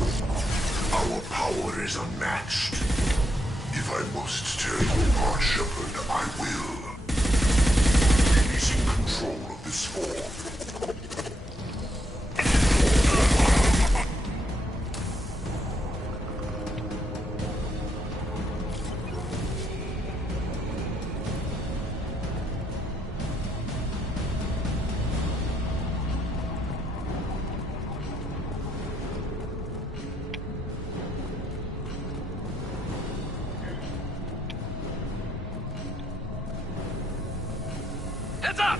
Our power is unmatched. If I must tear you apart, Shepard, I will. Releasing control of this form. Heads up!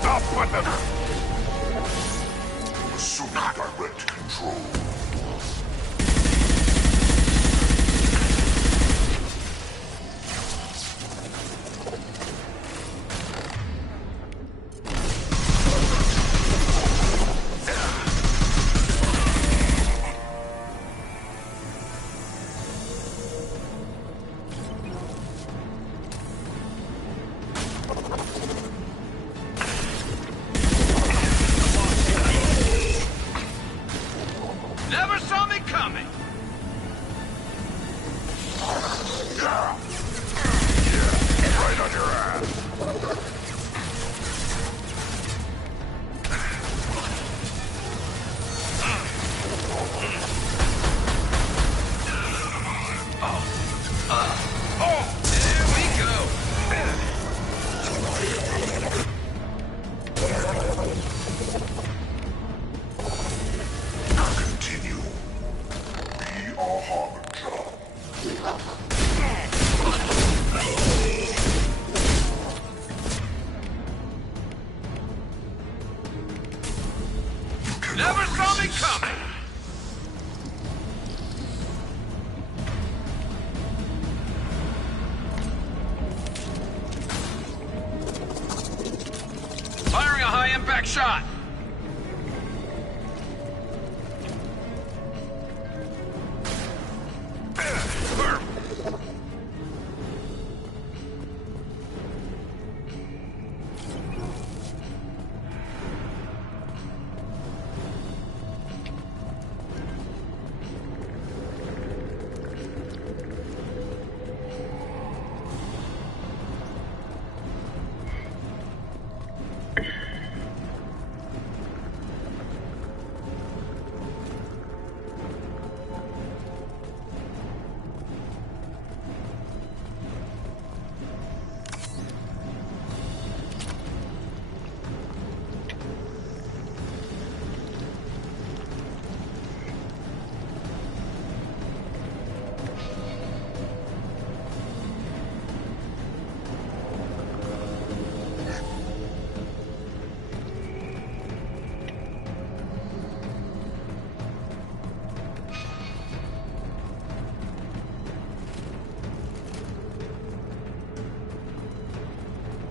Stop with them! Assuming direct control. Never saw me coming! Yeah. Right on your ass. There we go! Continue. We are Harbinger. Never saw me coming! Firing a high-impact shot!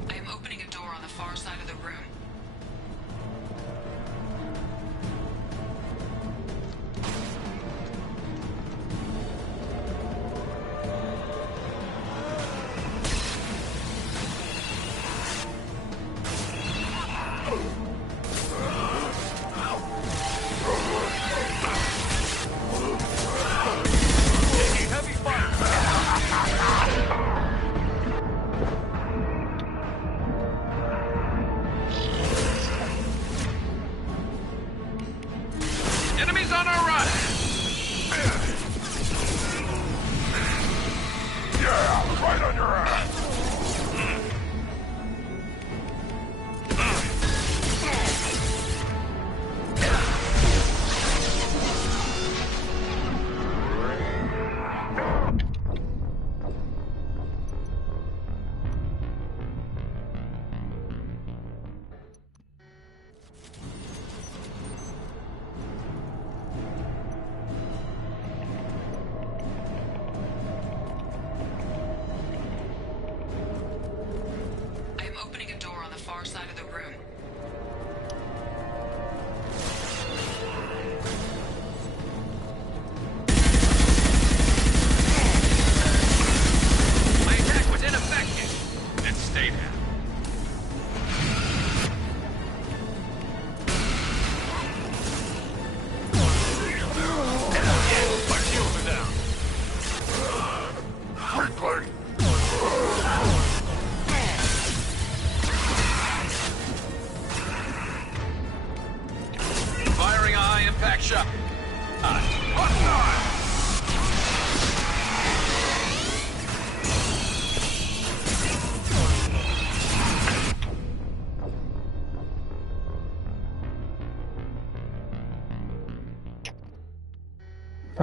I am opening a door on the far side of the room. Heavy fire! Enemies on our right! Yeah, right on your ass.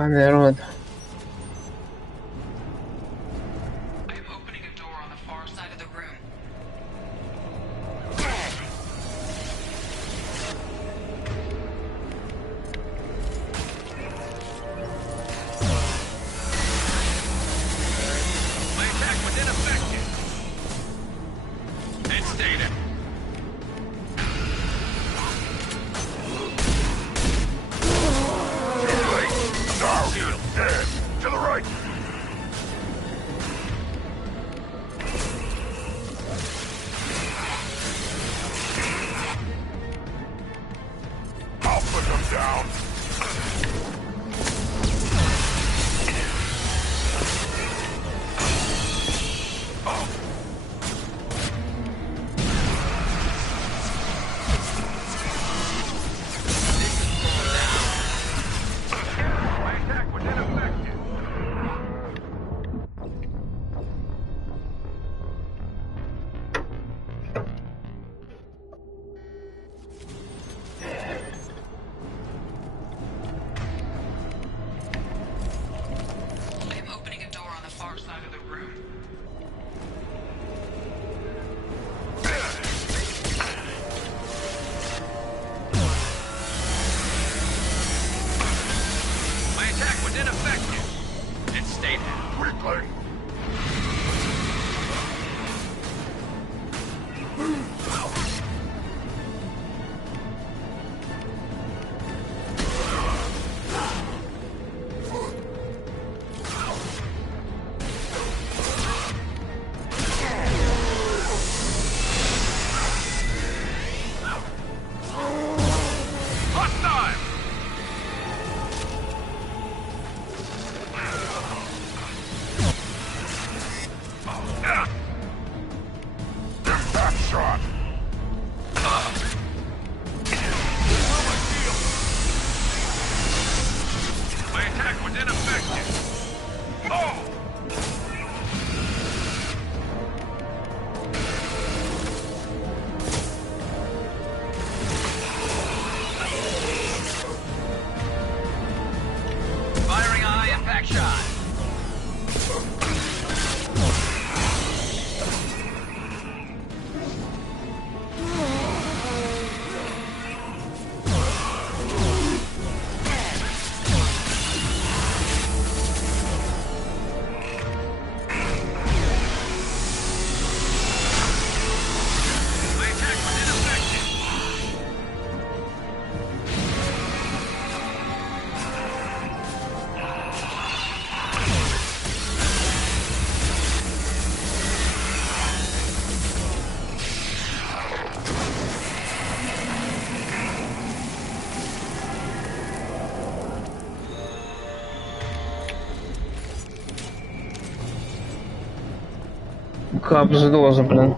Опа, народ. I am opening a door on the far side of the room. My attack was ineffective. And stay there. Now you're dead. To the right. I'll put them down. My attack was ineffective. I am opening a door on the far side of the room. My attack was ineffective. And stay there. Quickly. Hostile! Impact shot. My attack was ineffective. Oh! Firing a high impact shot. My attack was ineffective. Капздоза, блин.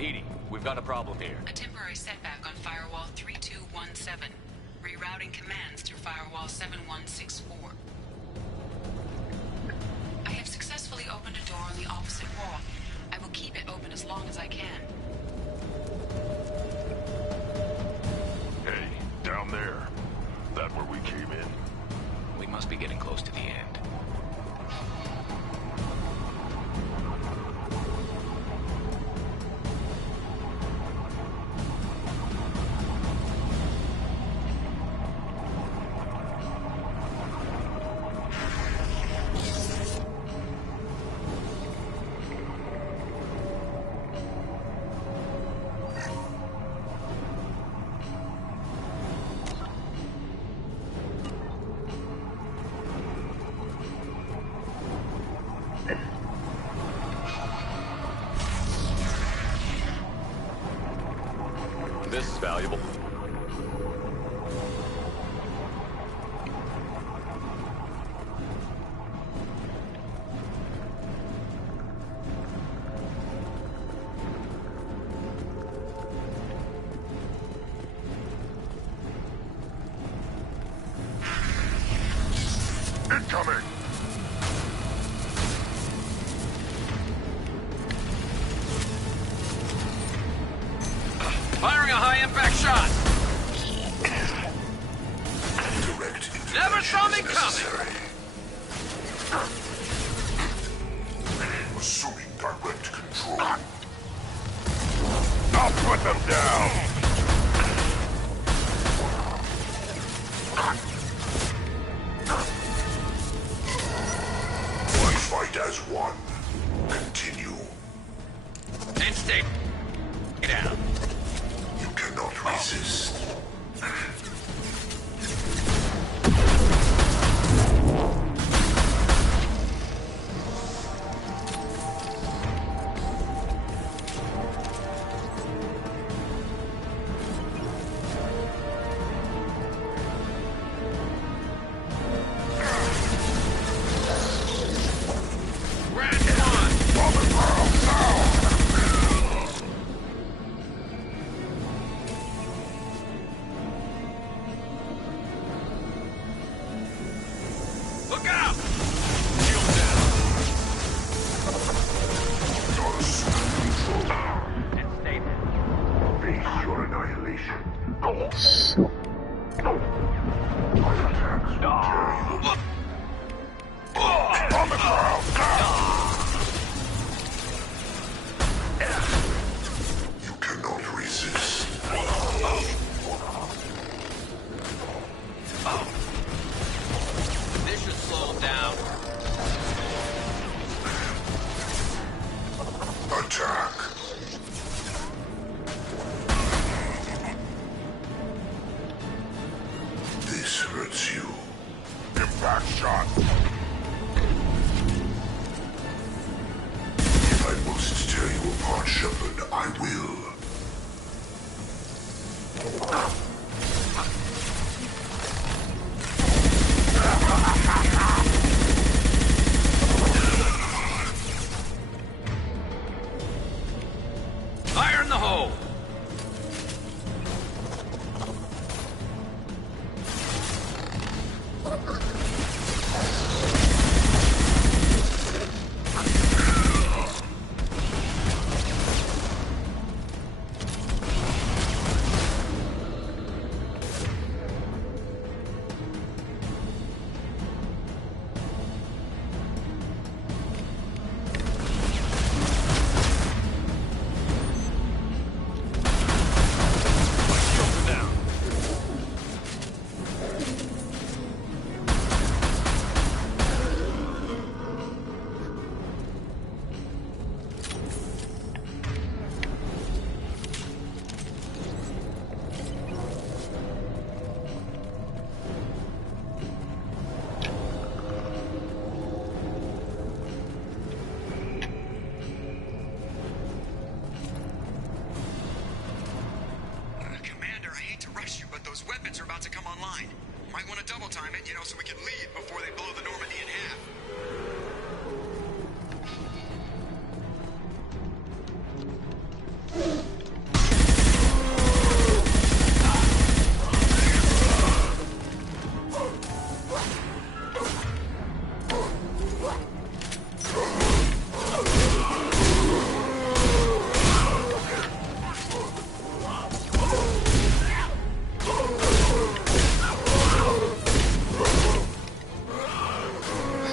Edie, we've got a problem here. A temporary setback on firewall 3217. Rerouting commands through firewall 7164. I have successfully opened a door on the opposite wall. I will keep it open as long as I can. Hey, down there. That where we came in? We must be getting close to the end. This is valuable. Firing a high-impact shot. Direct Never saw me intervention is coming. necessary. Assuming direct control. I'll put them down! We fight as one. Continue. And stay down. You cannot resist. Look out! Shield down. Not assuming control. And stay there. Face your annihilation. So, My attacks will tear you. On the ground! You cannot resist. This should slow him down. Attack. This hurts you. Impact shot! If I must tear you apart, Shepard, I will. Fire in the hole. Commander, I hate to rush you, but those weapons are about to come online. Might want to double time it, so we can leave before they blow the Normandy in half.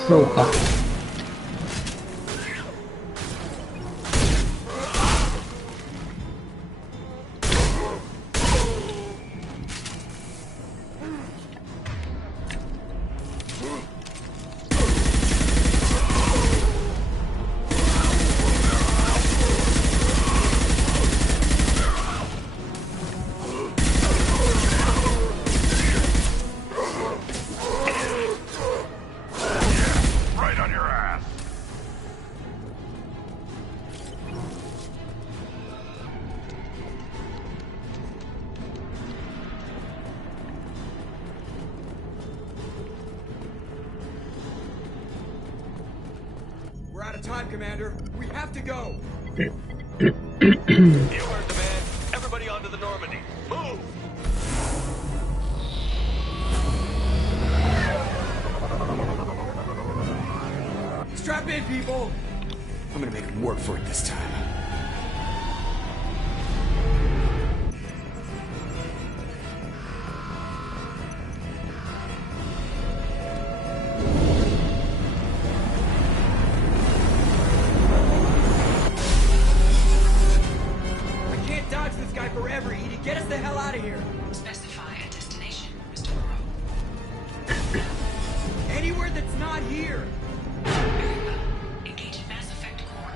сука. Right on your ass! We're out of time, Commander. We have to go. You heard the man. Everybody onto the Normandy. Move! Strap in, people. I'm gonna make them work for it this time. whatever, Edie. Get us the hell out of here. Specify a destination, Mr. Moreau. Anywhere that's not here. Very well. Engage in Mass Effect core.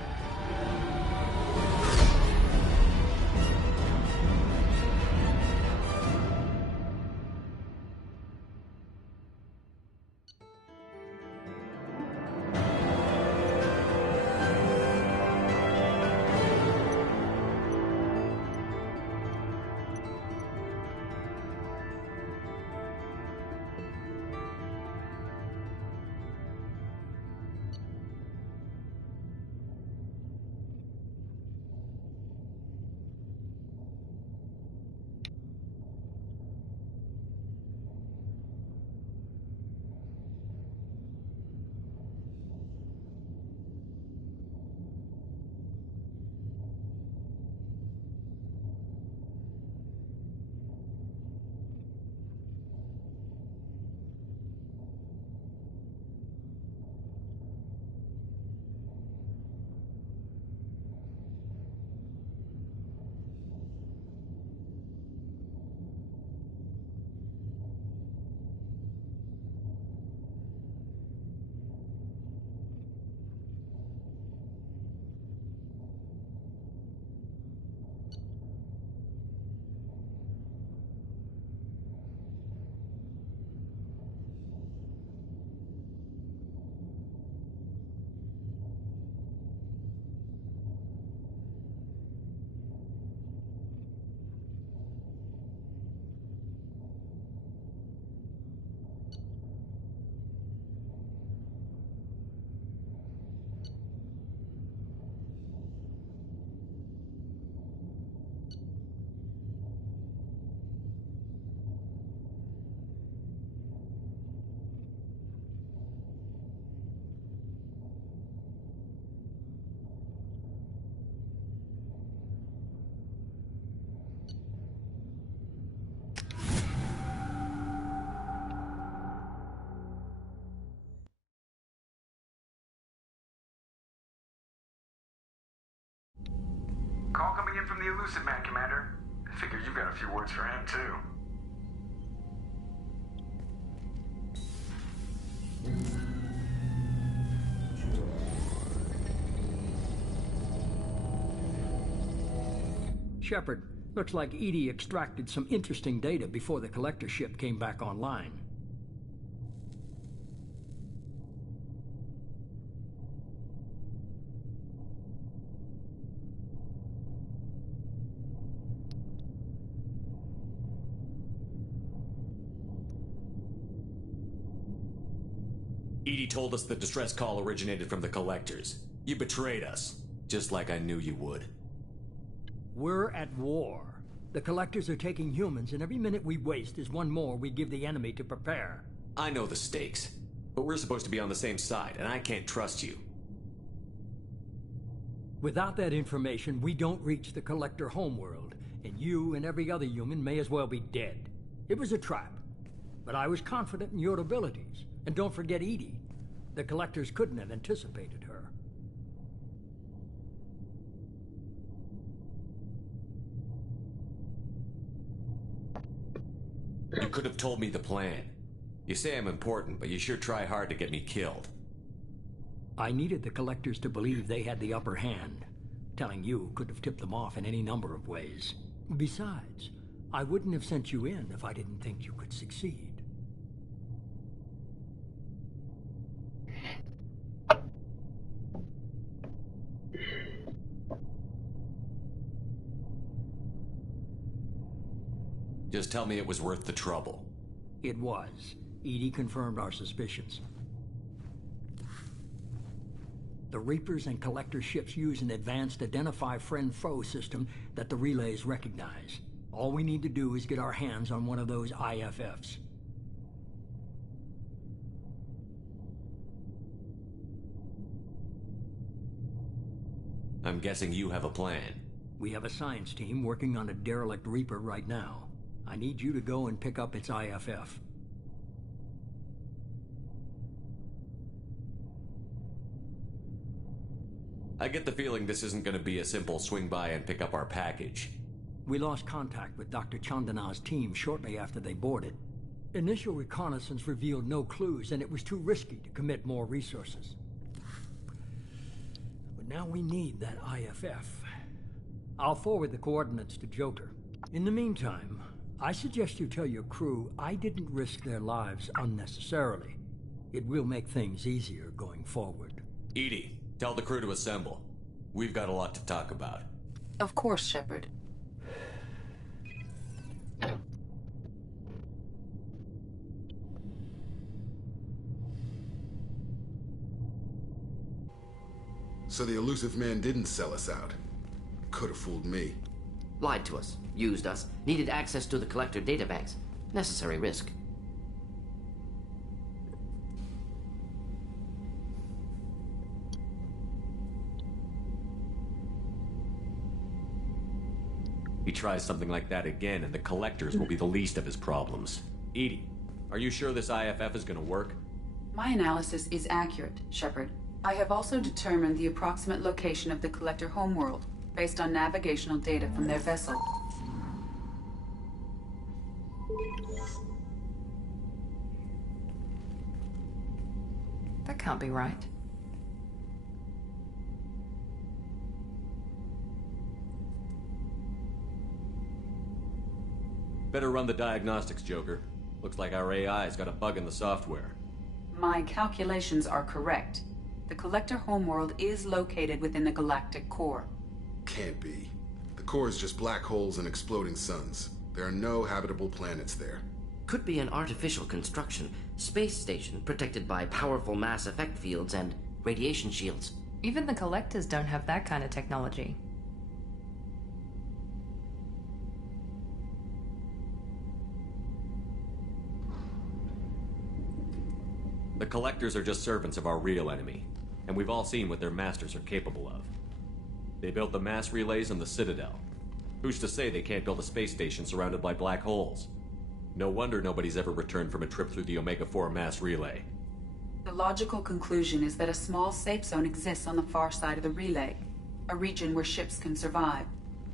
Call coming in from the Elusive Man, Commander. I figure you've got a few words for him, too. Shepard, looks like Edie extracted some interesting data before the collector ship came back online. Edie told us the distress call originated from the collectors. You betrayed us, just like I knew you would. We're at war. The collectors are taking humans, and every minute we waste is one more we give the enemy to prepare. I know the stakes, but we're supposed to be on the same side, and I can't trust you. Without that information, we don't reach the collector homeworld, and you and every other human may as well be dead. It was a trap, but I was confident in your abilities. And don't forget Edie. The collectors couldn't have anticipated her. You could have told me the plan. You say I'm important, but you sure try hard to get me killed. I needed the collectors to believe they had the upper hand. Telling you could have tipped them off in any number of ways. Besides, I wouldn't have sent you in if I didn't think you could succeed. Just tell me it was worth the trouble. It was. Edie confirmed our suspicions. The Reapers and Collector ships use an advanced Identify Friend-Foe system that the relays recognize. All we need to do is get our hands on one of those IFFs. I'm guessing you have a plan. We have a science team working on a derelict Reaper right now. I need you to go and pick up its IFF. I get the feeling this isn't going to be a simple swing by and pick up our package. We lost contact with Dr. Chandana's team shortly after they boarded. Initial reconnaissance revealed no clues, and it was too risky to commit more resources. But now we need that IFF. I'll forward the coordinates to Joker. In the meantime, I suggest you tell your crew I didn't risk their lives unnecessarily. It will make things easier going forward. Edie, tell the crew to assemble. We've got a lot to talk about. Of course, Shepard. So the elusive man didn't sell us out. Could have fooled me. Lied to us, used us, needed access to the Collector databanks. Necessary risk. He tries something like that again, and the Collectors will be the least of his problems. Edie, are you sure this IFF is gonna work? My analysis is accurate, Shepard. I have also determined the approximate location of the Collector homeworld, based on navigational data from their vessel. That can't be right. Better run the diagnostics, Joker. Looks like our AI's got a bug in the software. My calculations are correct. The Collector homeworld is located within the galactic core. Can't be. The core is just black holes and exploding suns. There are no habitable planets there. Could be an artificial construction, space station protected by powerful mass effect fields and radiation shields. Even the Collectors don't have that kind of technology. The Collectors are just servants of our real enemy, and we've all seen what their masters are capable of. They built the mass relays in the Citadel. Who's to say they can't build a space station surrounded by black holes? No wonder nobody's ever returned from a trip through the Omega-4 mass relay. The logical conclusion is that a small safe zone exists on the far side of the relay, a region where ships can survive.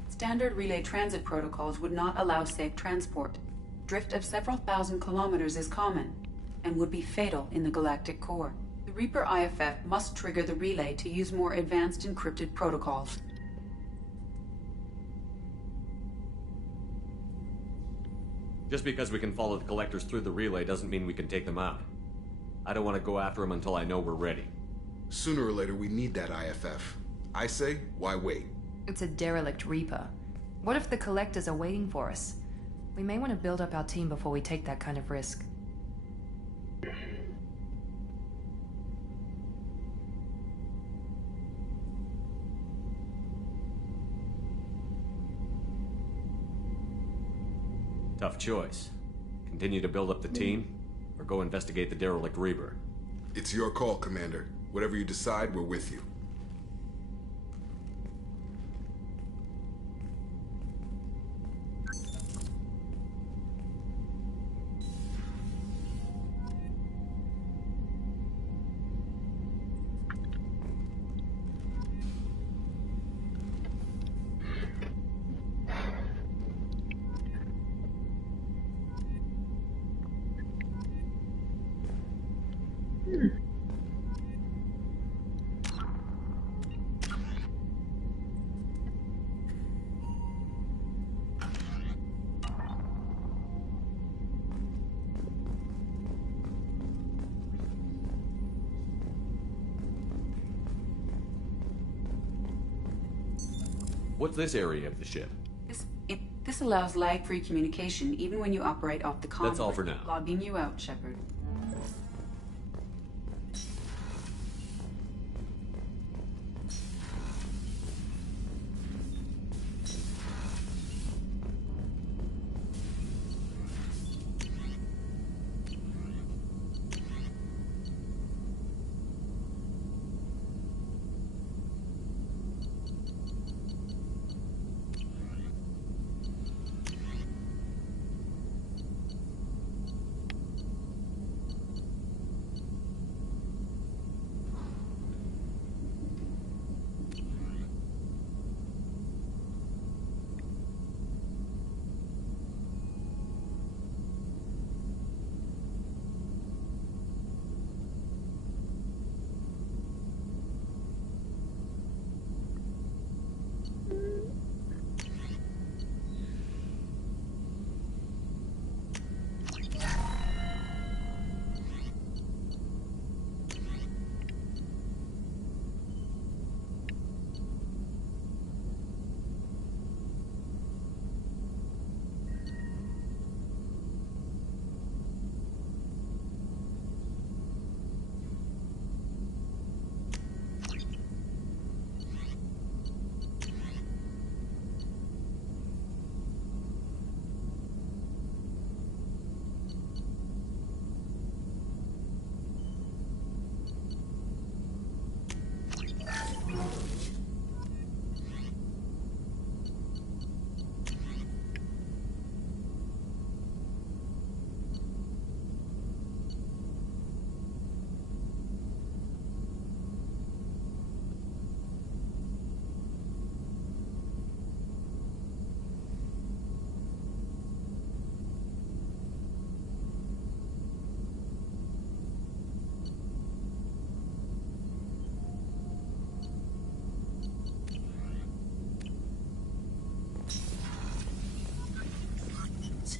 Standard relay transit protocols would not allow safe transport. Drift of several thousand kilometers is common, and would be fatal in the galactic core. The Reaper IFF must trigger the relay to use more advanced encrypted protocols. Just because we can follow the Collectors through the relay doesn't mean we can take them out. I don't want to go after them until I know we're ready. Sooner or later, we need that IFF. I say, why wait? It's a derelict Reaper. What if the Collectors are waiting for us? We may want to build up our team before we take that kind of risk. Tough choice. Continue to build up the team, or go investigate the derelict Reaper. It's your call, Commander. Whatever you decide, we're with you. What's this area of the ship? This allows lag-free communication even when you operate off the convoy. That's all for now. Logging you out, Shepard.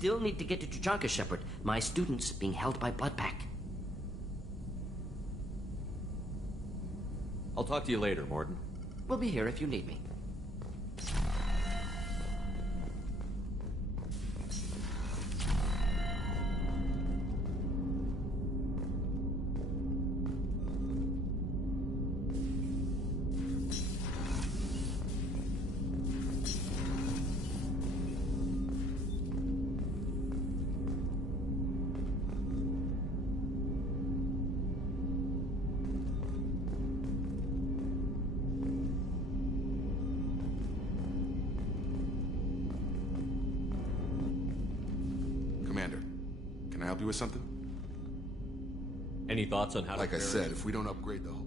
still need to get to Tuchanka, Shepard. My student's being held by Bloodpack. I'll talk to you later, Morton. We'll be here if you need me. Commander, can I help you with something? Any thoughts on how Like to... I said, if we don't upgrade the whole...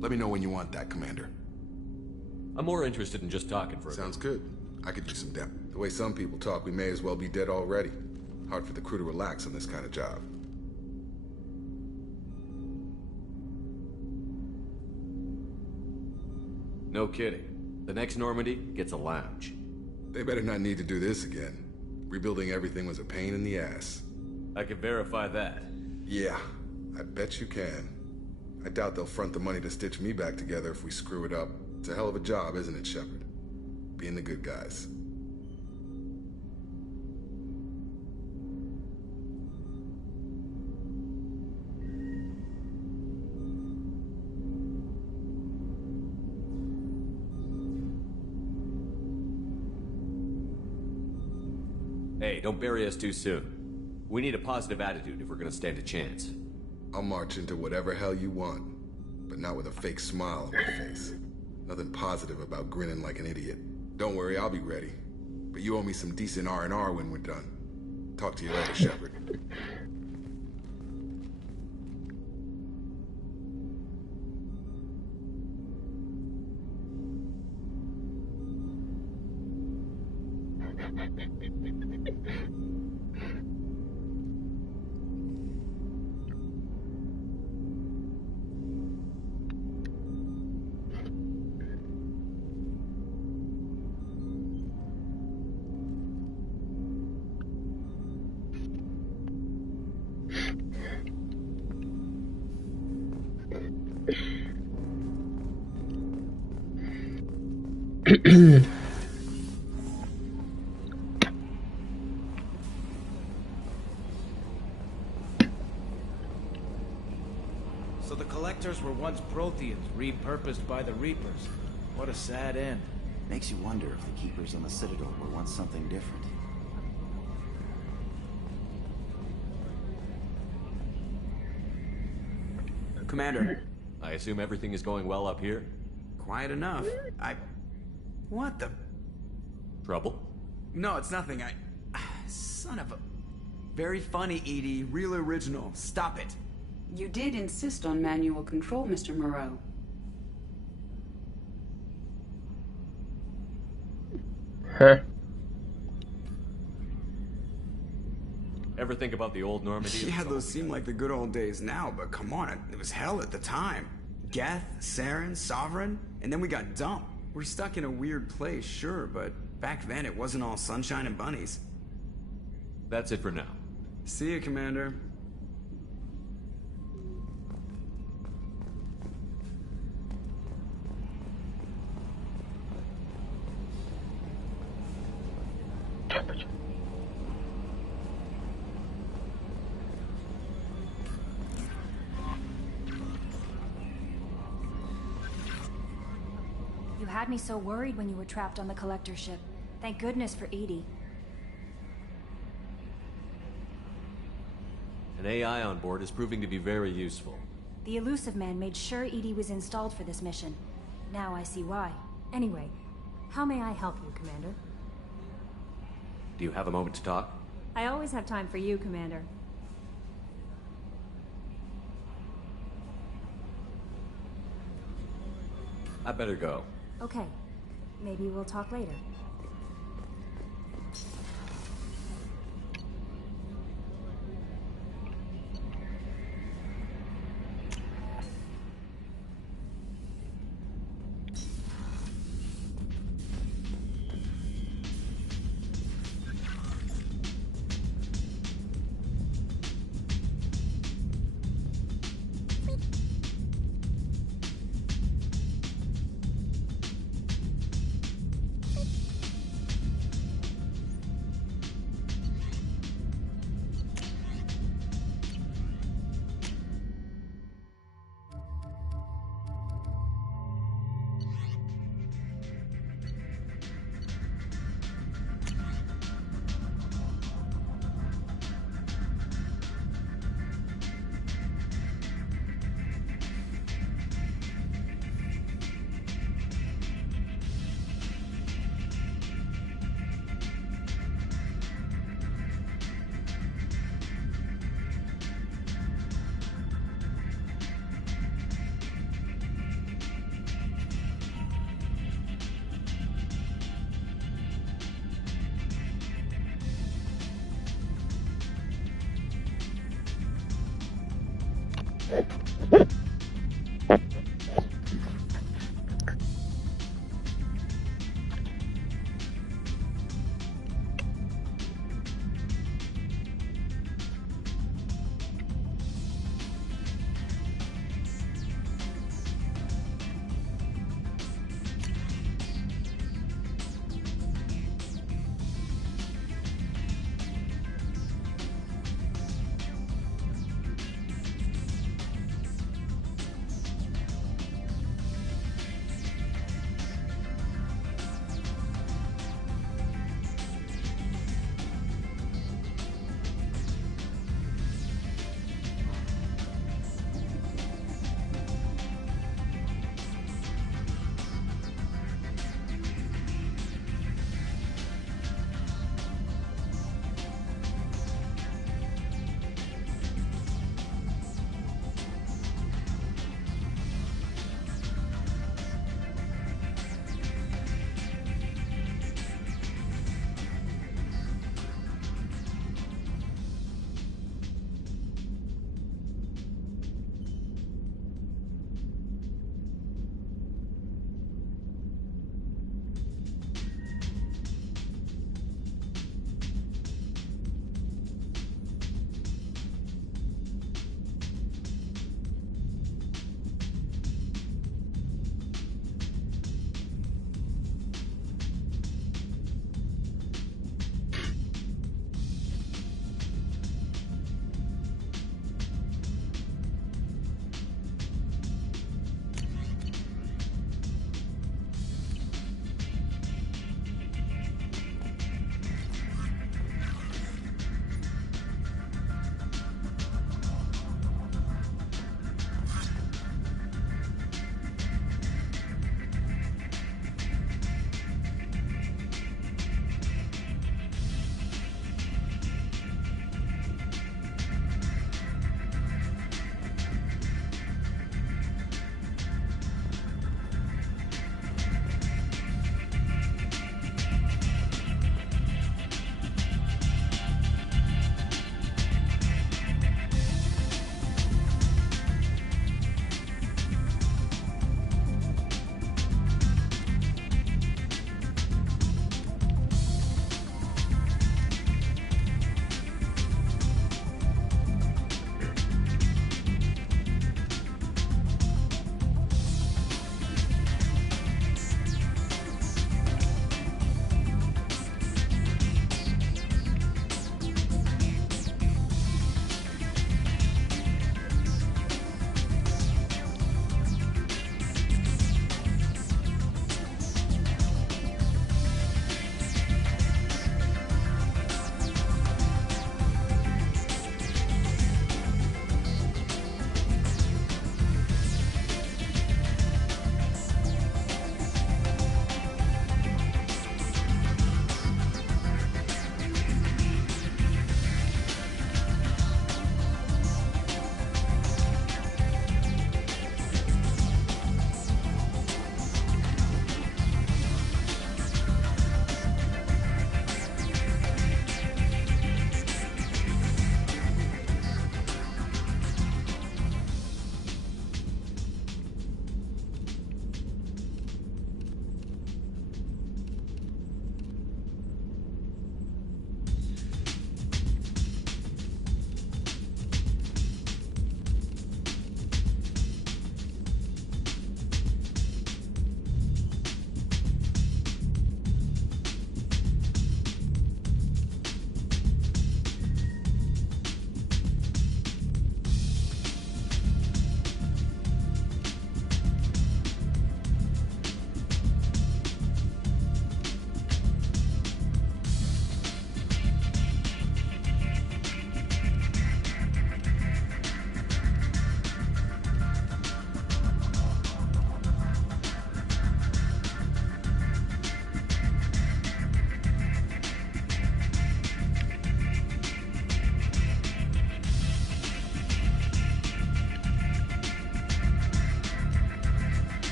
Let me know when you want that, Commander. I'm more interested in just talking for a Sounds good. I could use some depth. The way some people talk, we may as well be dead already. Hard for the crew to relax on this kind of job. No kidding. The next Normandy gets a lounge. They better not need to do this again. Rebuilding everything was a pain in the ass. I can verify that. Yeah, I bet you can. I doubt they'll front the money to stitch me back together if we screw it up. It's a hell of a job, isn't it, Shepard? Being the good guys. Hey, don't bury us too soon. We need a positive attitude if we're gonna stand a chance. I'll march into whatever hell you want, but not with a fake smile on my face. Nothing positive about grinning like an idiot. Don't worry, I'll be ready. But you owe me some decent R&R when we're done. Talk to you later, Shepard. So the Collectors were once Protheans, repurposed by the Reapers. What a sad end. Makes you wonder if the Keepers on the Citadel were once something different. Commander. I assume everything is going well up here? Quiet enough. What the... Trouble? No, it's nothing. Son of a... Very funny, Edie. Real original. Stop it. You did insist on manual control, Mr. Moreau. Huh. Ever think about the old Normandy? Yeah, those seem like the good old days now, but come on, it was hell at the time. Geth, Saren, Sovereign, and then we got dumped. We're stuck in a weird place, sure, but back then it wasn't all sunshine and bunnies. That's it for now. See you, Commander. You had me so worried when you were trapped on the Collector ship. Thank goodness for Edie. An AI on board is proving to be very useful. The Elusive Man made sure Edie was installed for this mission. Now I see why. Anyway, how may I help you, Commander? Do you have a moment to talk? I always have time for you, Commander. I better go. Okay. Maybe we'll talk later.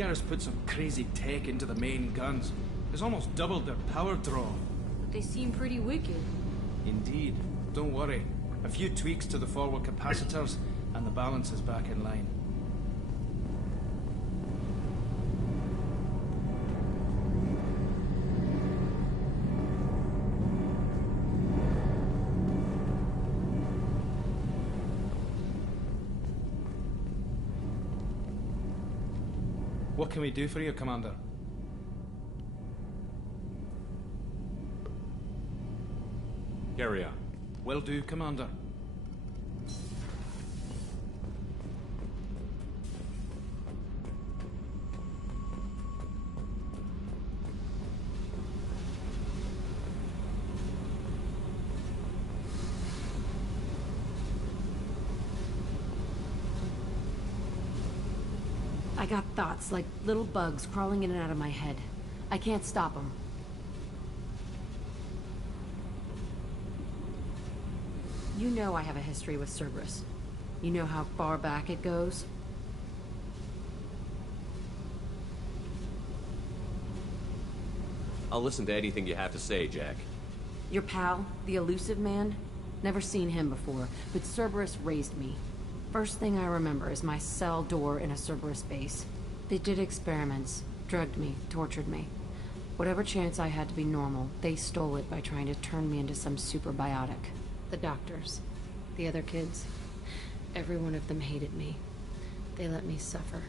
Garrus put some crazy tech into the main guns. It's almost doubled their power draw. They seem pretty wicked. Indeed. Don't worry. A few tweaks to the forward capacitors, and the balance is back in line. What can we do for you, Commander? Carry on. Will do, Commander. I got thoughts like little bugs crawling in and out of my head. I can't stop them. You know I have a history with Cerberus. You know how far back it goes? I'll listen to anything you have to say, Jack. Your pal, the elusive man? Never seen him before, but Cerberus raised me. First thing I remember is my cell door in a Cerberus base. They did experiments, drugged me, tortured me. Whatever chance I had to be normal, they stole it by trying to turn me into some super biotic. The doctors, the other kids, every one of them hated me. They let me suffer.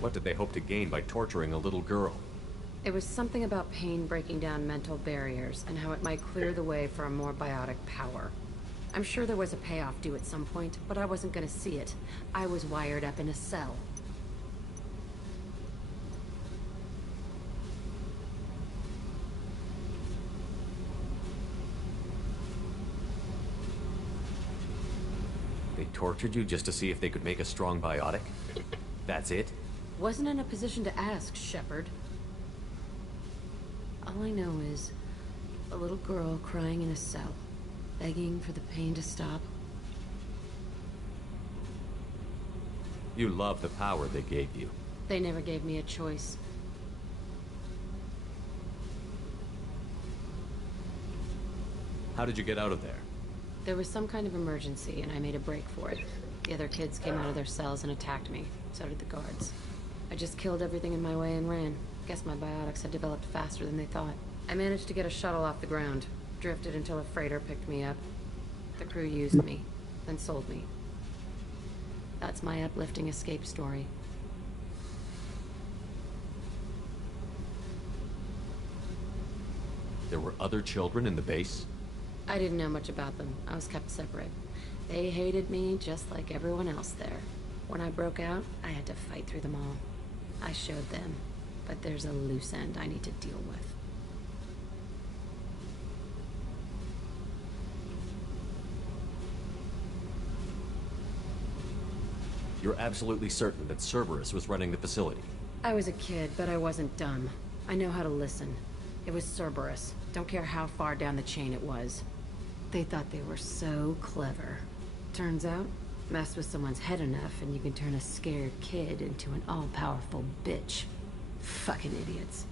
What did they hope to gain by torturing a little girl? It was something about pain breaking down mental barriers and how it might clear the way for a more biotic power. I'm sure there was a payoff due at some point, but I wasn't gonna see it. I was wired up in a cell. They tortured you just to see if they could make a strong biotic? That's it? Wasn't in a position to ask, Shepard. All I know is a little girl crying in a cell, begging for the pain to stop. You love the power they gave you. They never gave me a choice. How did you get out of there? There was some kind of emergency, and I made a break for it. The other kids came out of their cells and attacked me. So did the guards. I just killed everything in my way and ran. Guess my biotics had developed faster than they thought. I managed to get a shuttle off the ground. Drifted until a freighter picked me up. The crew used me, then sold me. That's my uplifting escape story. There were other children in the base? I didn't know much about them. I was kept separate. They hated me just like everyone else there. When I broke out, I had to fight through them all. I showed them, but there's a loose end I need to deal with. You're absolutely certain that Cerberus was running the facility? I was a kid, but I wasn't dumb. I know how to listen. It was Cerberus. Don't care how far down the chain it was. They thought they were so clever. Turns out, mess with someone's head enough and you can turn a scared kid into an all-powerful bitch. Fucking idiots.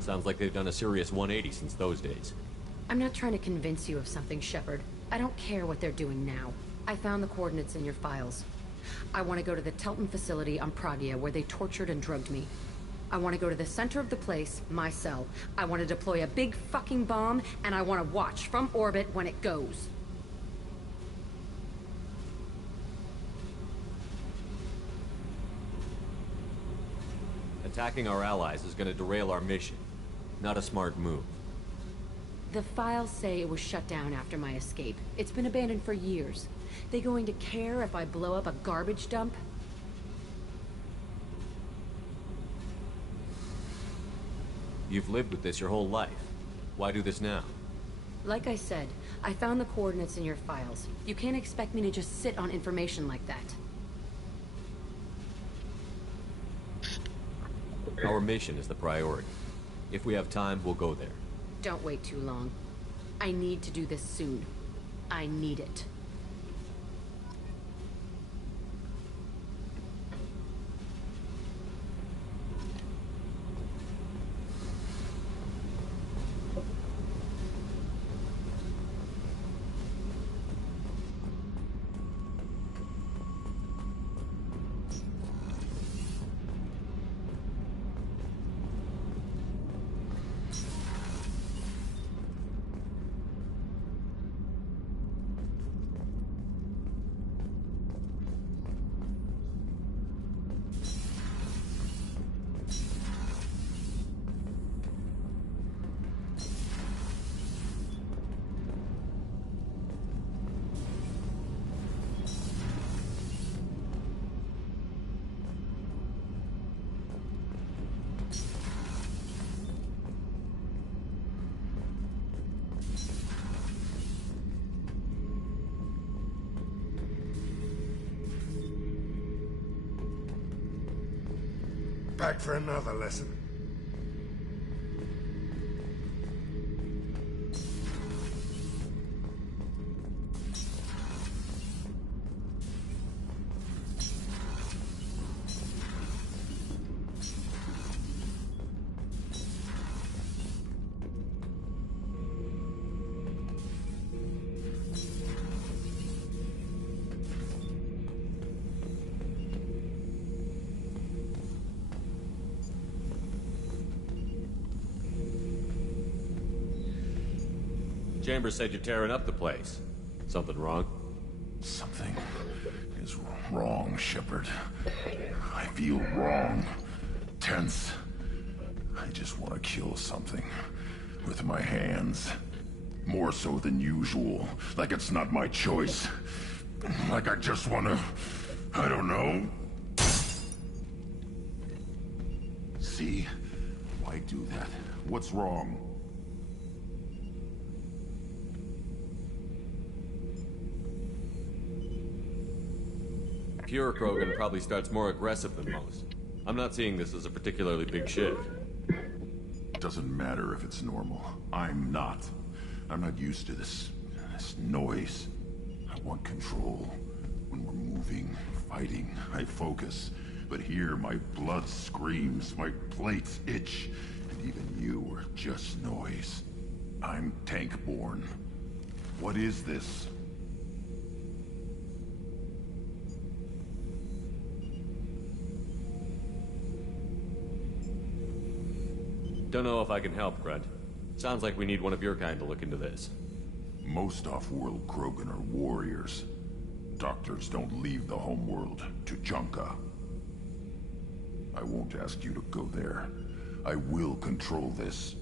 Sounds like they've done a serious 180 since those days. I'm not trying to convince you of something, Shepard. I don't care what they're doing now. I found the coordinates in your files. I want to go to the Telton facility on Pragia where they tortured and drugged me. I want to go to the center of the place, my cell. I want to deploy a big fucking bomb, and I want to watch from orbit when it goes. Attacking our allies is going to derail our mission. Not a smart move. The files say it was shut down after my escape. It's been abandoned for years. They going to care if I blow up a garbage dump? You've lived with this your whole life. Why do this now? Like I said, I found the coordinates in your files. You can't expect me to just sit on information like that. Our mission is the priority. If we have time, we'll go there. Don't wait too long. I need to do this soon. I need it. Back for another lesson. Chambers said you're tearing up the place. Something wrong? Something is wrong, Shepard. I feel wrong. Tense. I just want to kill something. With my hands. More so than usual. Like it's not my choice. Like I just want to... I don't know. See? Why do that? What's wrong? Pure Krogan probably starts more aggressive than most. I'm not seeing this as a particularly big shift. Doesn't matter if it's normal. I'm not. I'm not used to this noise. I want control. When we're moving, fighting, I focus. But here, my blood screams, my plates itch, and even you are just noise. I'm tank-born. What is this? Don't know if I can help, Grunt. Sounds like we need one of your kind to look into this. Most off-world Krogan are warriors. Doctors don't leave the homeworld to Junka. I won't ask you to go there. I will control this.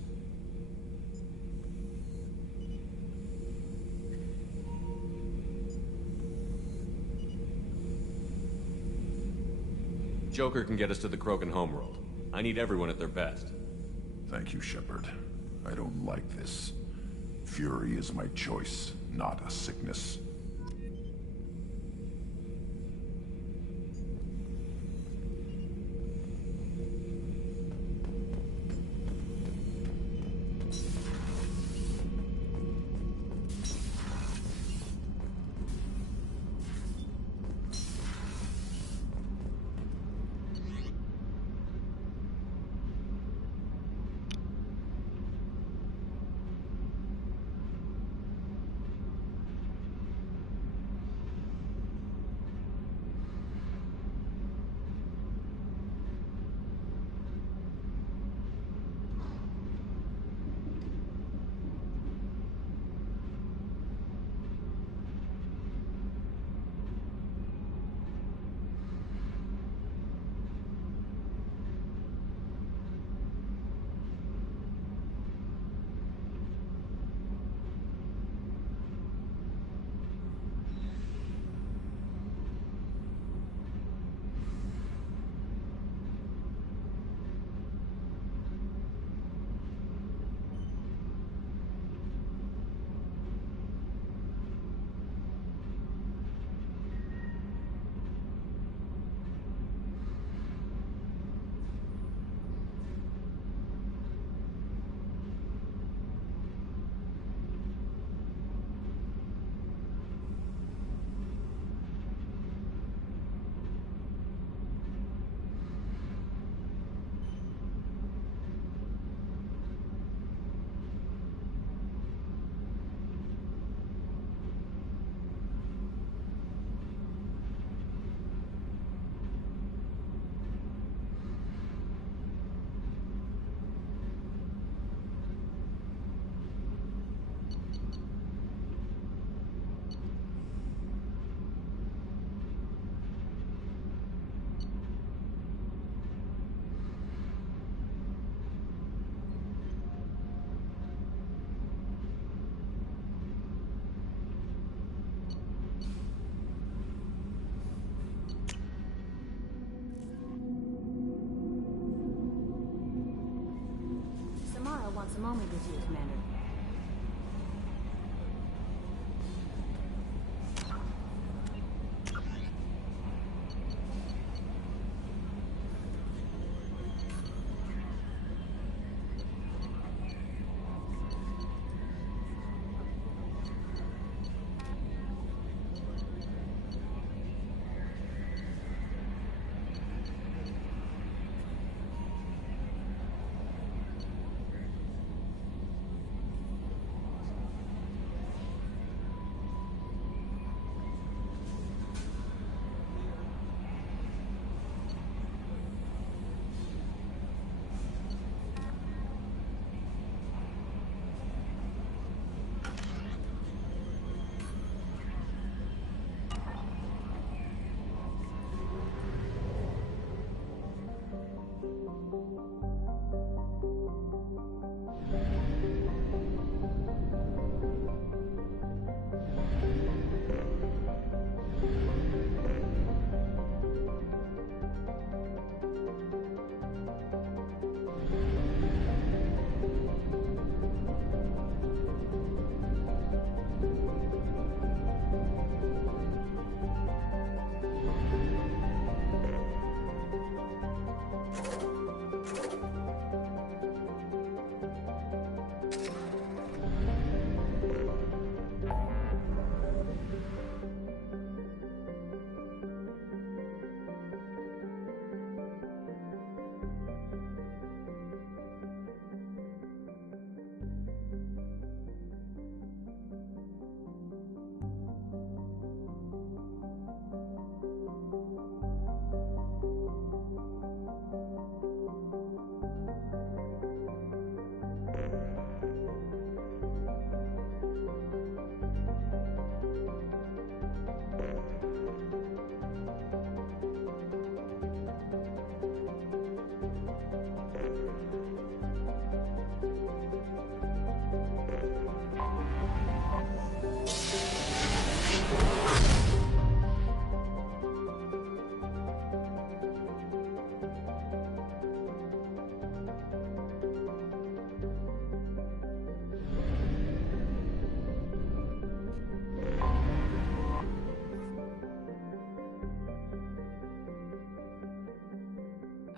Joker can get us to the Krogan homeworld. I need everyone at their best. Thank you, Shepard. I don't like this. Fury is my choice, not a sickness.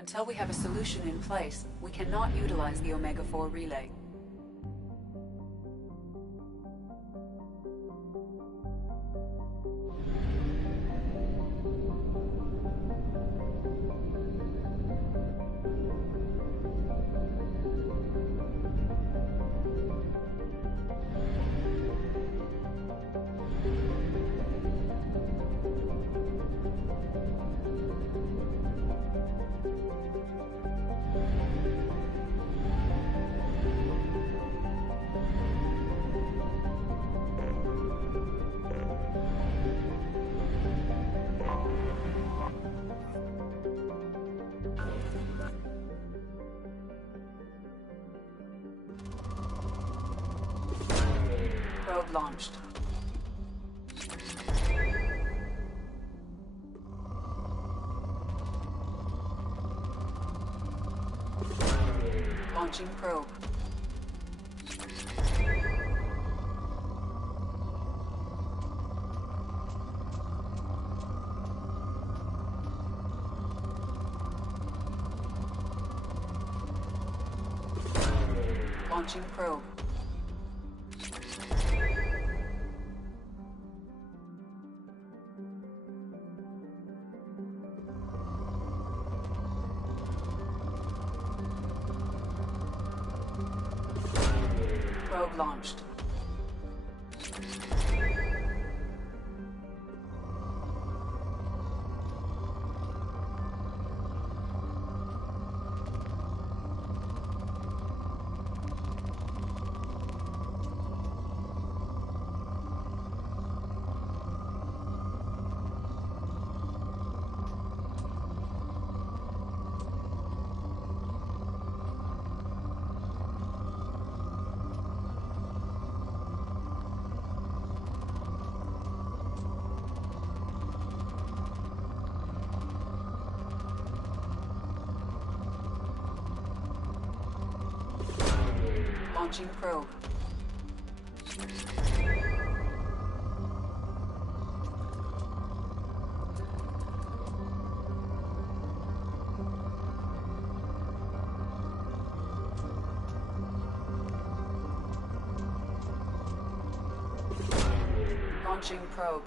Until we have a solution in place, we cannot utilize the Omega-4 relay. Probe launched. Launching probe. Launching probe. Probe launched. Launching probe. Launching probe.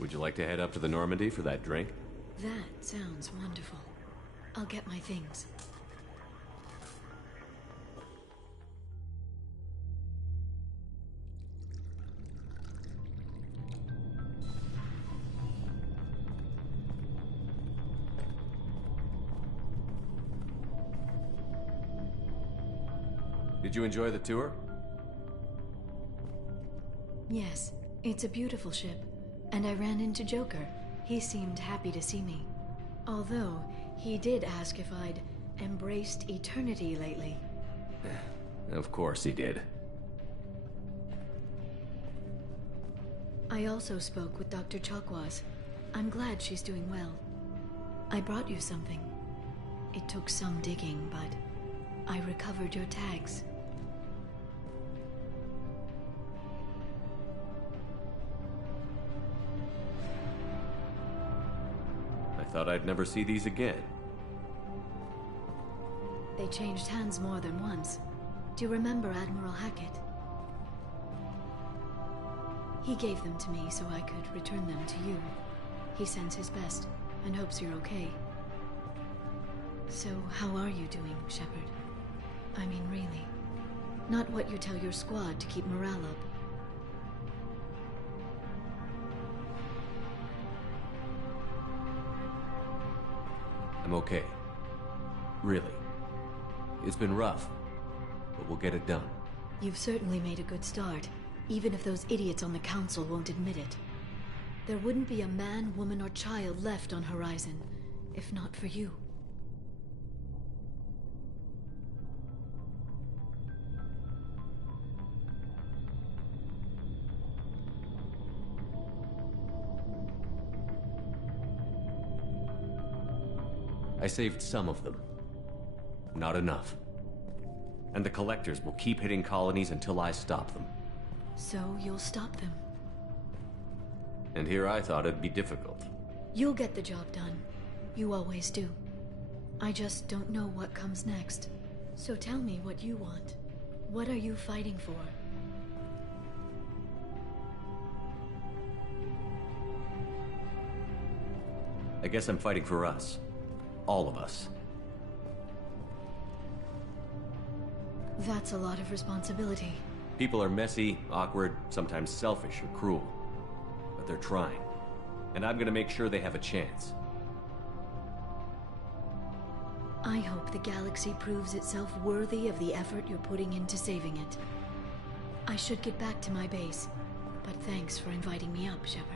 Would you like to head up to the Normandy for that drink? That sounds wonderful. I'll get my things. Did you enjoy the tour? Yes, it's a beautiful ship. And I ran into Joker. He seemed happy to see me. Although, he did ask if I'd embraced eternity lately. Of course he did. I also spoke with Dr. Chakwas. I'm glad she's doing well. I brought you something. It took some digging, but I recovered your tags. I thought I'd never see these again. They changed hands more than once. Do you remember Admiral Hackett? He gave them to me so I could return them to you. He sends his best and hopes you're okay. So, how are you doing, Shepard? I mean, really. Not what you tell your squad to keep morale up. I'm okay. Really. It's been rough, but we'll get it done. You've certainly made a good start, even if those idiots on the council won't admit it. There wouldn't be a man, woman, or child left on Horizon, if not for you. I saved some of them. Not enough. And the Collectors will keep hitting colonies until I stop them. So you'll stop them. And here I thought it'd be difficult. You'll get the job done. You always do. I just don't know what comes next. So tell me what you want. What are you fighting for? I guess I'm fighting for us. All of us. That's a lot of responsibility. People are messy, awkward, sometimes selfish or cruel. But they're trying. And I'm gonna make sure they have a chance. I hope the galaxy proves itself worthy of the effort you're putting into saving it. I should get back to my base, but thanks for inviting me up, Shepard.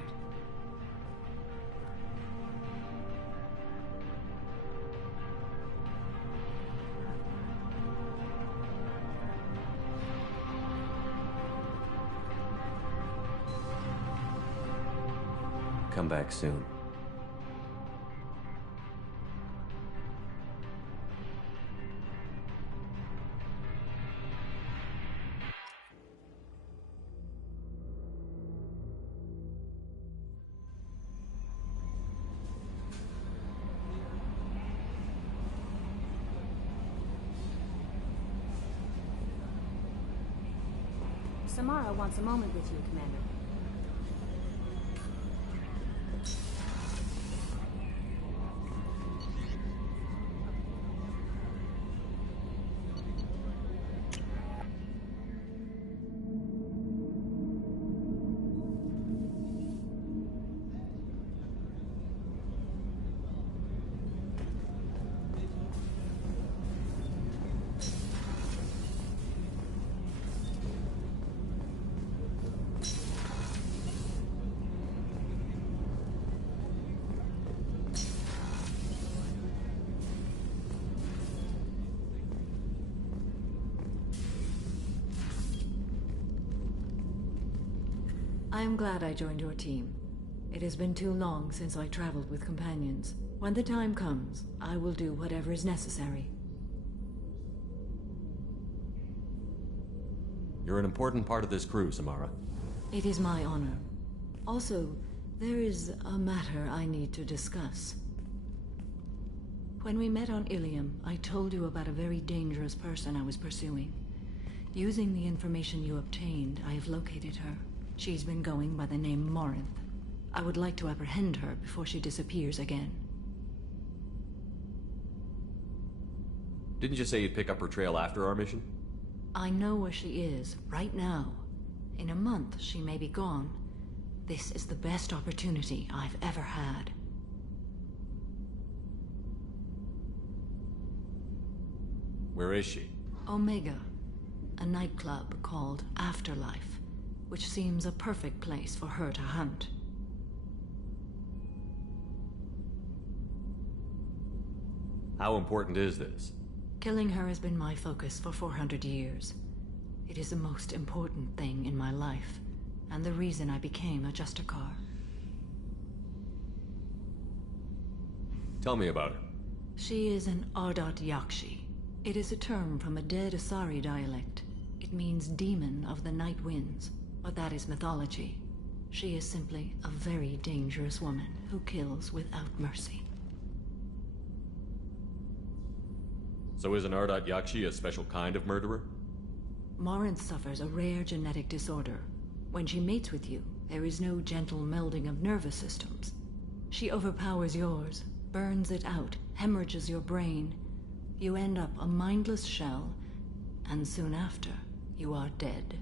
Come back soon. Samara wants a moment with you, Commander. I am glad I joined your team. It has been too long since I traveled with companions. When the time comes, I will do whatever is necessary. You're an important part of this crew, Samara. It is my honor. Also, there is a matter I need to discuss. When we met on Ilium, I told you about a very dangerous person I was pursuing. Using the information you obtained, I have located her. She's been going by the name Morinth. I would like to apprehend her before she disappears again. Didn't you say you'd pick up her trail after our mission? I know where she is, right now. In a month, she may be gone. This is the best opportunity I've ever had. Where is she? Omega, a nightclub called Afterlife, which seems a perfect place for her to hunt. How important is this? Killing her has been my focus for 400 years. It is the most important thing in my life, and the reason I became a Justicar. Tell me about her. She is an Ardat Yakshi. It is a term from a dead Asari dialect. It means demon of the night winds, but that is mythology. She is simply a very dangerous woman who kills without mercy. So is an Ardat Yakshi a special kind of murderer? Morinth suffers a rare genetic disorder. When she mates with you, there is no gentle melding of nervous systems. She overpowers yours, burns it out, hemorrhages your brain. You end up a mindless shell, and soon after, you are dead.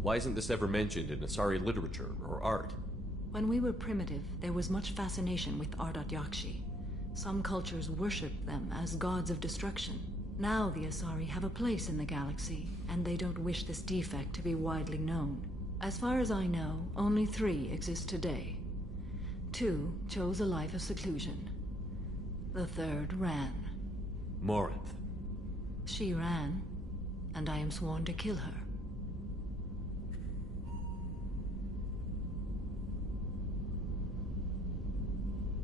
Why isn't this ever mentioned in Asari literature or art? When we were primitive, there was much fascination with Ardat Yakshi. Some cultures worshipped them as gods of destruction. Now the Asari have a place in the galaxy, and they don't wish this defect to be widely known. As far as I know, only 3 exist today. 2 chose a life of seclusion. The 3rd ran. Morinth. She ran, and I am sworn to kill her.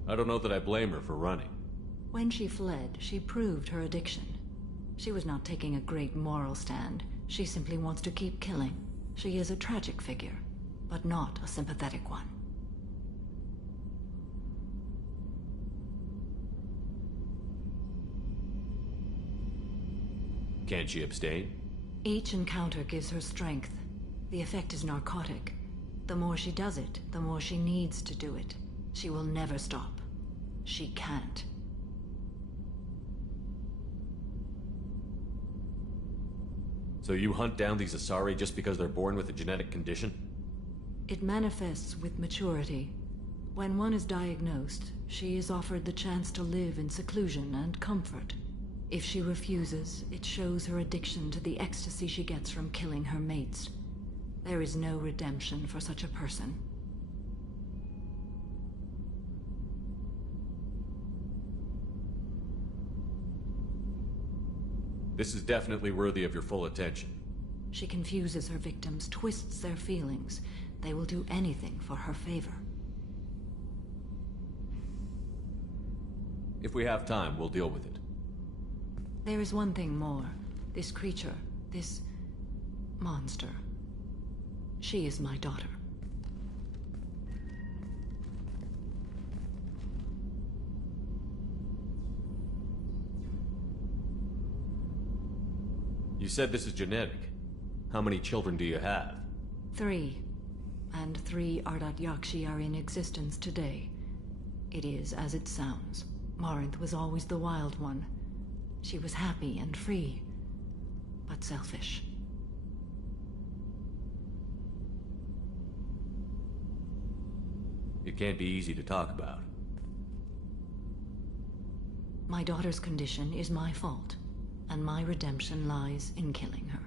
I don't know that I blame her for running. When she fled, she proved her addiction. She was not taking a great moral stand. She simply wants to keep killing. She is a tragic figure, but not a sympathetic one. Can't she abstain? Each encounter gives her strength. The effect is narcotic. The more she does it, the more she needs to do it. She will never stop. She can't. So you hunt down these Asari just because they're born with a genetic condition? It manifests with maturity. When one is diagnosed, she is offered the chance to live in seclusion and comfort. If she refuses, it shows her addiction to the ecstasy she gets from killing her mates. There is no redemption for such a person. This is definitely worthy of your full attention. She confuses her victims, twists their feelings. They will do anything for her favor. If we have time, we'll deal with it. There is one thing more. This creature, this monster. She is my daughter. You said this is genetic. How many children do you have? 3. And 3 Ardat Yakshi are in existence today. It is as it sounds. Morinth was always the wild one. She was happy and free, but selfish. It can't be easy to talk about. My daughter's condition is my fault, and my redemption lies in killing her.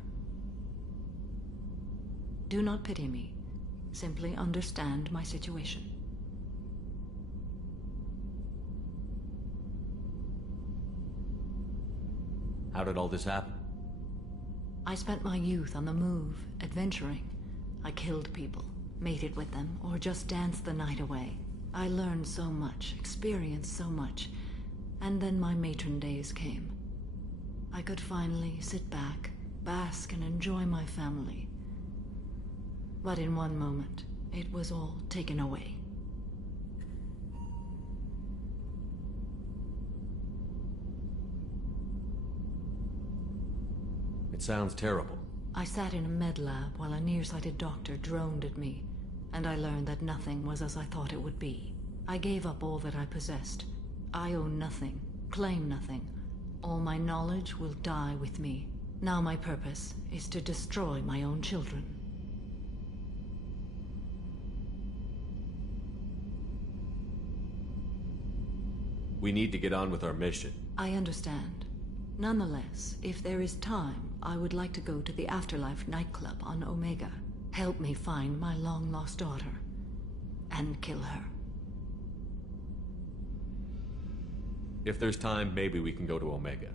Do not pity me. Simply understand my situation. How did all this happen? I spent my youth on the move, adventuring. I killed people, mated with them, or just danced the night away. I learned so much, experienced so much, and then my matron days came. I could finally sit back, bask and enjoy my family. But in one moment, it was all taken away. It sounds terrible. I sat in a med lab while a nearsighted doctor droned at me, and I learned that nothing was as I thought it would be. I gave up all that I possessed. I own nothing, claim nothing. All my knowledge will die with me. Now my purpose is to destroy my own children. We need to get on with our mission. I understand. Nonetheless, if there is time, I would like to go to the Afterlife nightclub on Omega. Help me find my long-lost daughter. And kill her. If there's time, maybe we can go to Omega.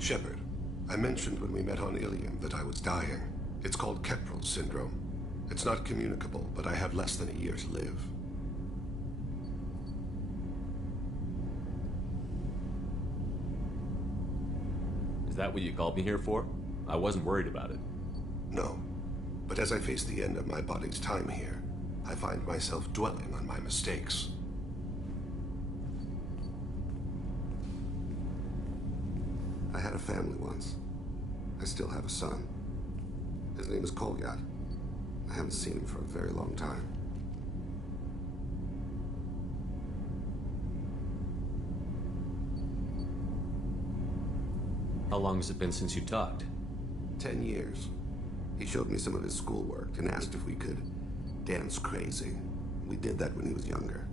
Shepard, I mentioned when we met on Ilium that I was dying. It's called Keprel syndrome. It's not communicable, but I have less than a year to live. Is that what you called me here for? I wasn't worried about it. No. But as I face the end of my body's time here, I find myself dwelling on my mistakes. I had a family once. I still have a son. His name is Kolyat. I haven't seen him for a very long time. How long has it been since you talked? 10 years. He showed me some of his schoolwork and asked if we could dance crazy. We did that when he was younger.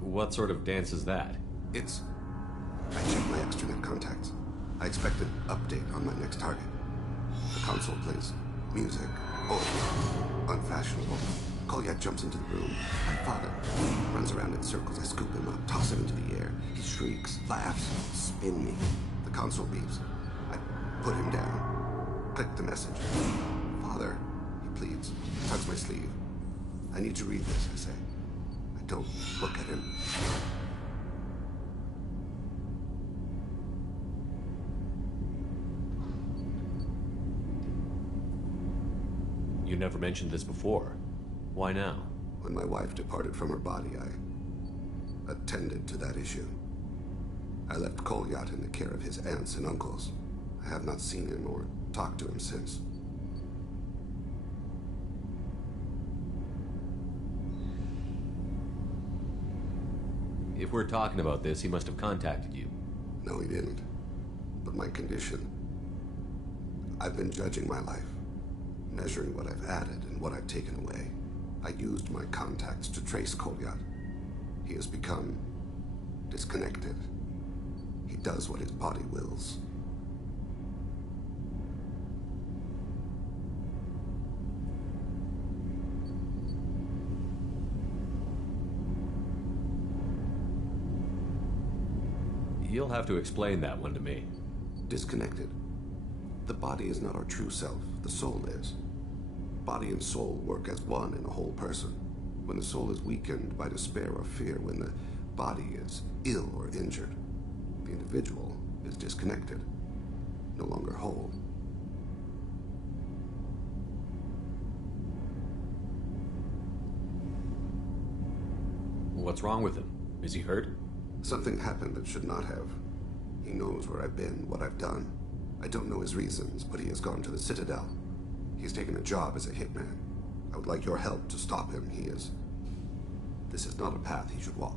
What sort of dance is that? I checked my extranet contacts. I expect an update on my next target. The console plays music, old, unfashionable. Kolyat jumps into the room. My father runs around in circles. I scoop him up, toss him into the air. He shrieks, laughs, spin me. The console beeps. I put him down. Click the message. Father, he pleads, tugs my sleeve. I need to read this, I say. I don't look at him. You never mentioned this before. Why now? When my wife departed from her body, I attended to that issue. I left Kolyat in the care of his aunts and uncles. I have not seen him or talked to him since. If we're talking about this, he must have contacted you. No, he didn't. But my condition... I've been judging my life, measuring what I've added and what I've taken away. I used my contacts to trace Kolyat. He has become disconnected. He does what his body wills. You'll have to explain that one to me. Disconnected. The body is not our true self. The soul is. Body and soul work as one in a whole person. When the soul is weakened by despair or fear, when the body is ill or injured, the individual is disconnected, no longer whole. What's wrong with him? Is he hurt? Something happened that should not have. He knows where I've been, what I've done. I don't know his reasons, but he has gone to the Citadel. He's taken a job as a hitman. I would like your help to stop him. This is not a path he should walk.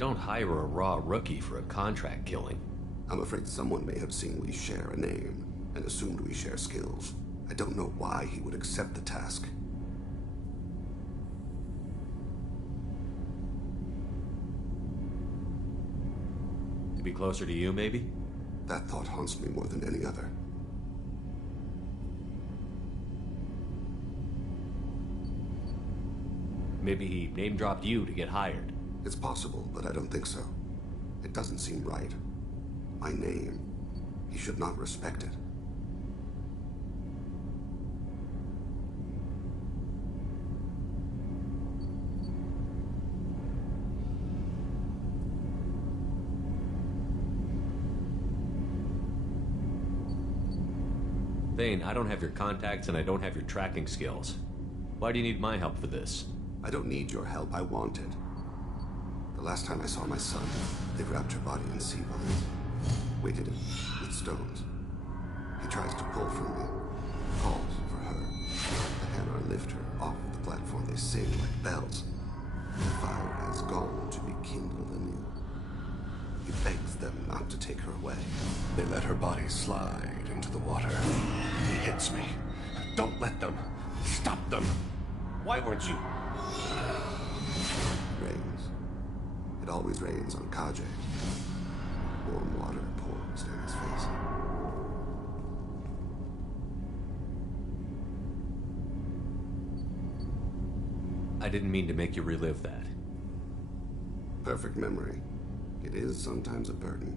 don't hire a raw rookie for a contract killing. I'm afraid someone may have seen we share a name and assumed we share skills. I don't know why he would accept the task. To be closer to you, maybe? That thought haunts me more than any other. Maybe he name-dropped you to get hired. It's possible, but I don't think so. It doesn't seem right. My name. He should not respect it. Thane, I don't have your contacts and I don't have your tracking skills. Why do you need my help for this? I don't need your help, I want it. The last time I saw my son, they wrapped her body in sea vines, weighted it with stones. He tries to pull from me, calls for her. The hammer lift her off the platform, they sing like bells. The fire has gone to be kindled anew. He begs them not to take her away. They let her body slide into the water. He hits me. Don't let them. Stop them. Why weren't you? Rains. It always rains on Kaje. Warm water pours down his face. I didn't mean to make you relive that. Perfect memory. It is sometimes a burden.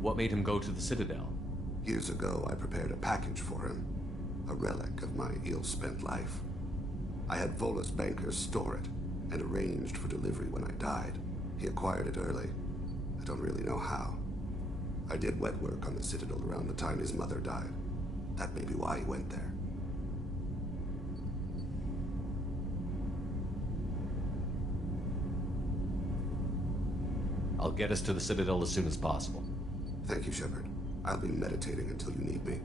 What made him go to the Citadel? Years ago, I prepared a package for him. A relic of my ill-spent life. I had Volus bankers store it, and arranged for delivery when I died. He acquired it early. I don't really know how. I did wet work on the Citadel around the time his mother died. That may be why he went there. I'll get us to the Citadel as soon as possible. Thank you, Shepard. I'll be meditating until you need me.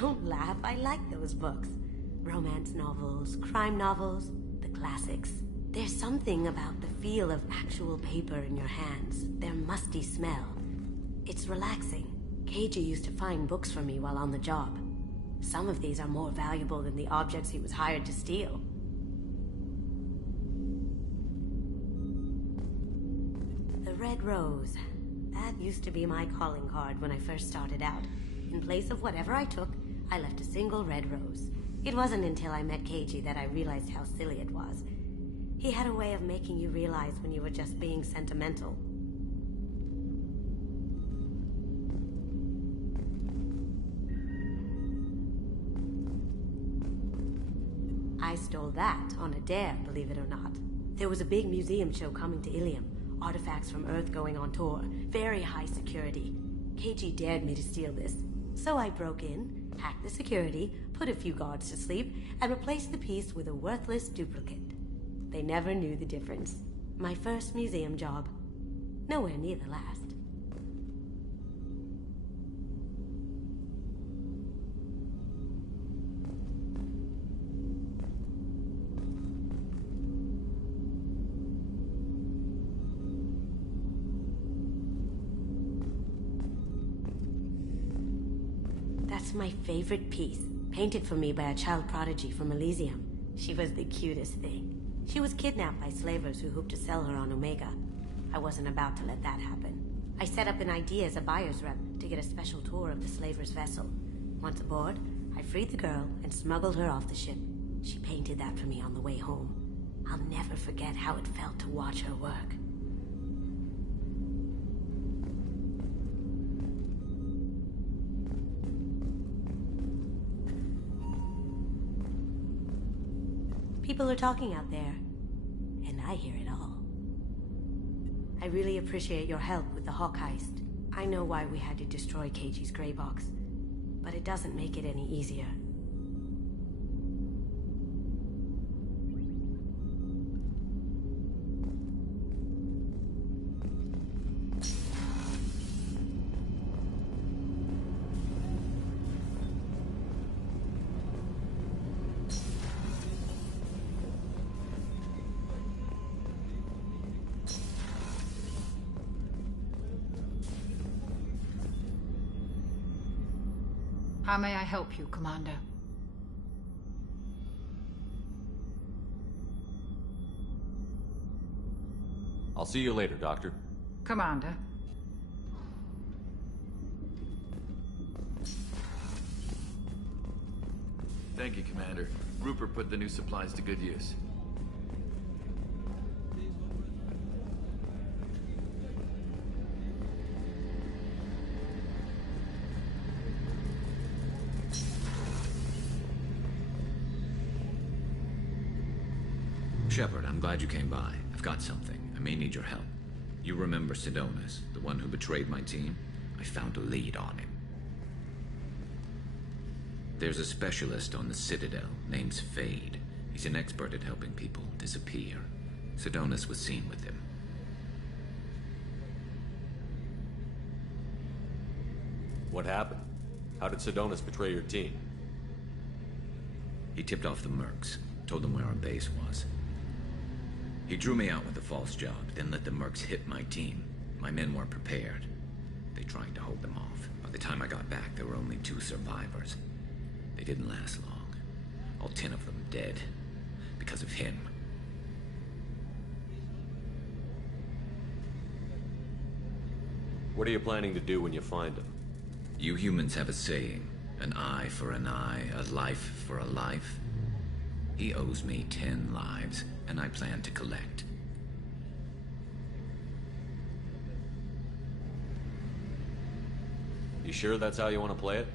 Don't laugh, I like those books. Romance novels, crime novels, the classics. There's something about the feel of actual paper in your hands, their musty smell. It's relaxing. Keiji used to find books for me while on the job. Some of these are more valuable than the objects he was hired to steal. The Red Rose. That used to be my calling card when I first started out. In place of whatever I took, I left a single red rose. It wasn't until I met Keiji that I realized how silly it was. He had a way of making you realize when you were just being sentimental. I stole that on a dare, believe it or not. There was a big museum show coming to Ilium. Artifacts from Earth going on tour. Very high security. Keiji dared me to steal this. So I broke in, hacked the security, put a few guards to sleep, and replaced the piece with a worthless duplicate. They never knew the difference. My first museum job. Nowhere near the last. That's my favorite piece, painted for me by a child prodigy from Elysium. She was the cutest thing. She was kidnapped by slavers who hoped to sell her on Omega. I wasn't about to let that happen. I set up an idea as a buyer's rep to get a special tour of the slaver's vessel. Once aboard, I freed the girl and smuggled her off the ship. She painted that for me on the way home. I'll never forget how it felt to watch her work. People are talking out there, and I hear it all. I really appreciate your help with the Hawk heist. I know why we had to destroy KG's gray box, but it doesn't make it any easier. How may I help you, Commander? I'll see you later, Doctor. Commander. Thank you, Commander. Rupert put the new supplies to good use. Shepard, I'm glad you came by. I've got something. I may need your help. You remember Sidonis, the one who betrayed my team? I found a lead on him. There's a specialist on the Citadel, name's Fade. He's an expert at helping people disappear. Sidonis was seen with him. What happened? How did Sidonis betray your team? He tipped off the mercs, told them where our base was. He drew me out with a false job, then let the mercs hit my team. My men weren't prepared. They tried to hold them off. By the time I got back, there were only 2 survivors. They didn't last long. All 10 of them dead. Because of him. What are you planning to do when you find him? You humans have a saying. An eye for an eye, a life for a life. He owes me 10 lives, and I plan to collect. You sure that's how you want to play it?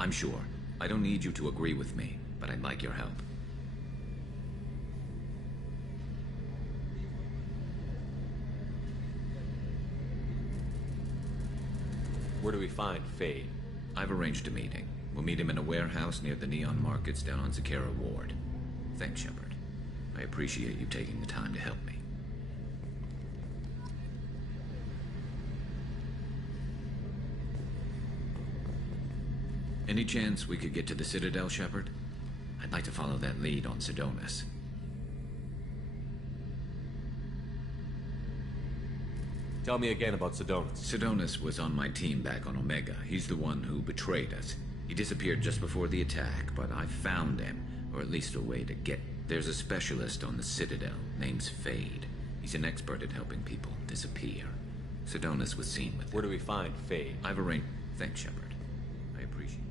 I'm sure. I don't need you to agree with me, but I'd like your help. Where do we find Fade? I've arranged a meeting. We'll meet him in a warehouse near the Neon Markets down on Zakera Ward. Thanks, Shepard. I appreciate you taking the time to help me. Any chance we could get to the Citadel, Shepard? I'd like to follow that lead on Sidonis. Tell me again about Sidonis. Sidonis was on my team back on Omega. He's the one who betrayed us. He disappeared just before the attack, but I found him, or at least a way to get... There's a specialist on the Citadel, name's Fade. He's an expert at helping people disappear. Sidonis was seen with him. Where do we find Fade? I've arranged... Thanks, Shepard. I appreciate it.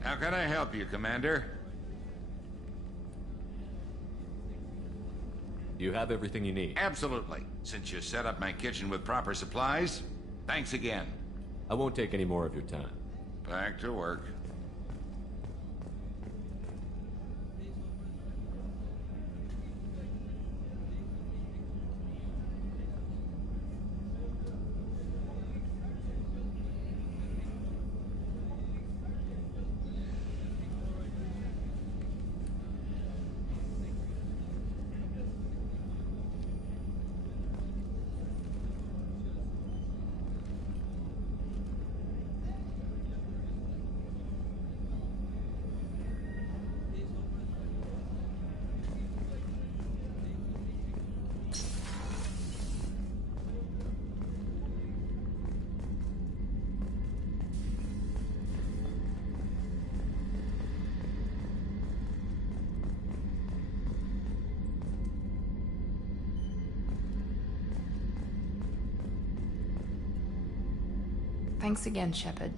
How can I help you, Commander? You have everything you need? Absolutely. Since you set up my kitchen with proper supplies, thanks again. I won't take any more of your time. Back to work. Thanks again, Shepard.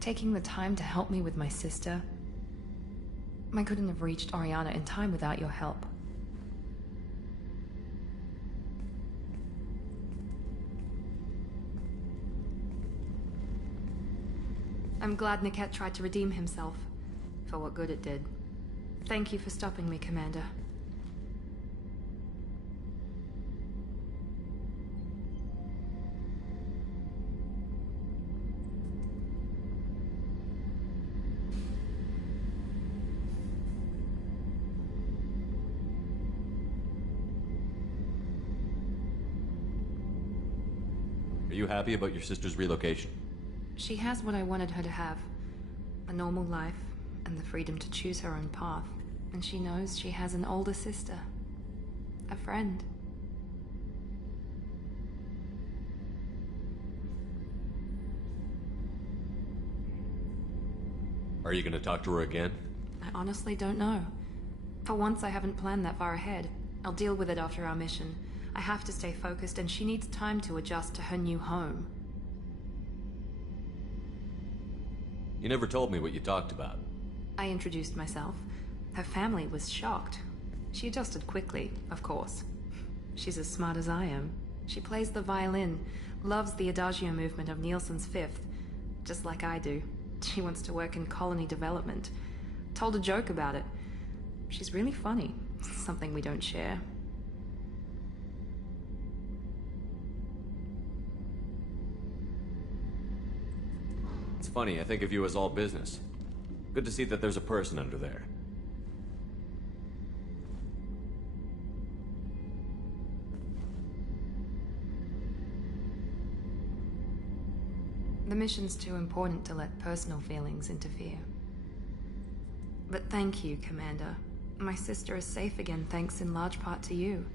Taking the time to help me with my sister. I couldn't have reached Oriana in time without your help. I'm glad Niket tried to redeem himself, for what good it did. Thank you for stopping me, Commander. Are you happy about your sister's relocation? She has what I wanted her to have. A normal life, and the freedom to choose her own path. And she knows she has an older sister. A friend. Are you gonna talk to her again? I honestly don't know. For once, I haven't planned that far ahead. I'll deal with it after our mission. I have to stay focused, and she needs time to adjust to her new home. You never told me what you talked about. I introduced myself. Her family was shocked. She adjusted quickly, of course. She's as smart as I am. She plays the violin, loves the Adagio movement of Nielsen's Fifth, just like I do. She wants to work in colony development. Told a joke about it. She's really funny, something we don't share. It's funny, I think of you as all business. Good to see that there's a person under there. The mission's too important to let personal feelings interfere. But thank you, Commander. My sister is safe again thanks in large part to you.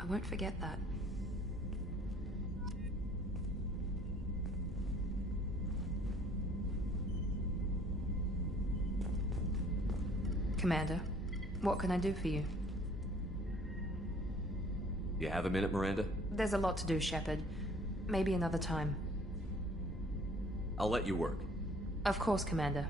I won't forget that. Commander, what can I do for you? You have a minute, Miranda? There's a lot to do, Shepard. Maybe another time. I'll let you work. Of course, Commander.